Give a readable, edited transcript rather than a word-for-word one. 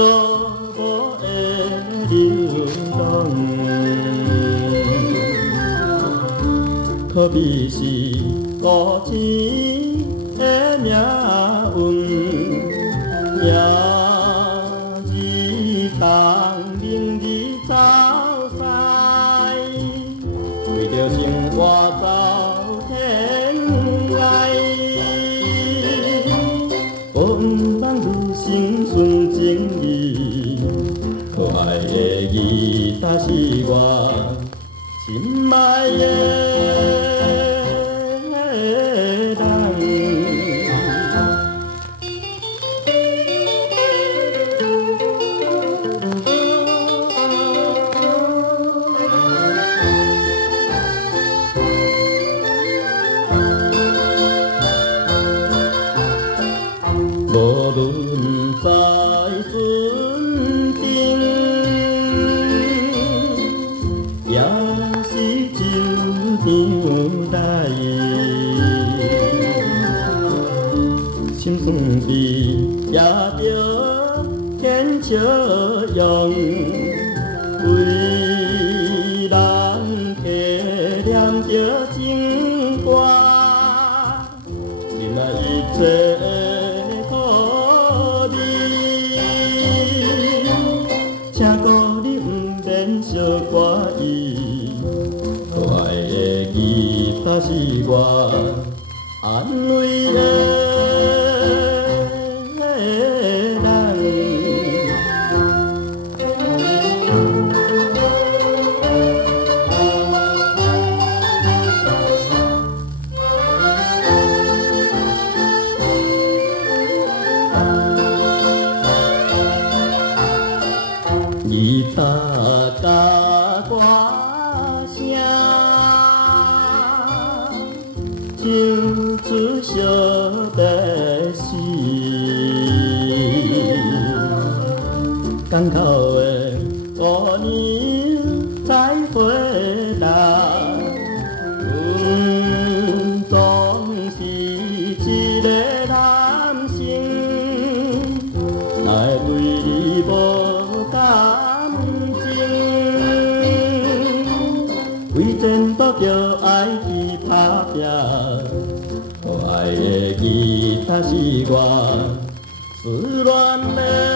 无的流浪，可比是无情的命运，明日共明日走西，为着生活走天涯。我毋通愈心顺情意，可爱的伊，才是我心爱的人。无论在船顶，也是酒场内，心酸悲也着牵笑容，为人体念着情歌，忍耐一切。请告你毋免小怪伊，可爱的伊，才是我安慰的人。伊搭甲歌声，唱出惜的诗，港口的乌娘在回答，阮总是一个男性，来对你无感情，为前途着爱去打拼，可爱的伊，才是我思恋的。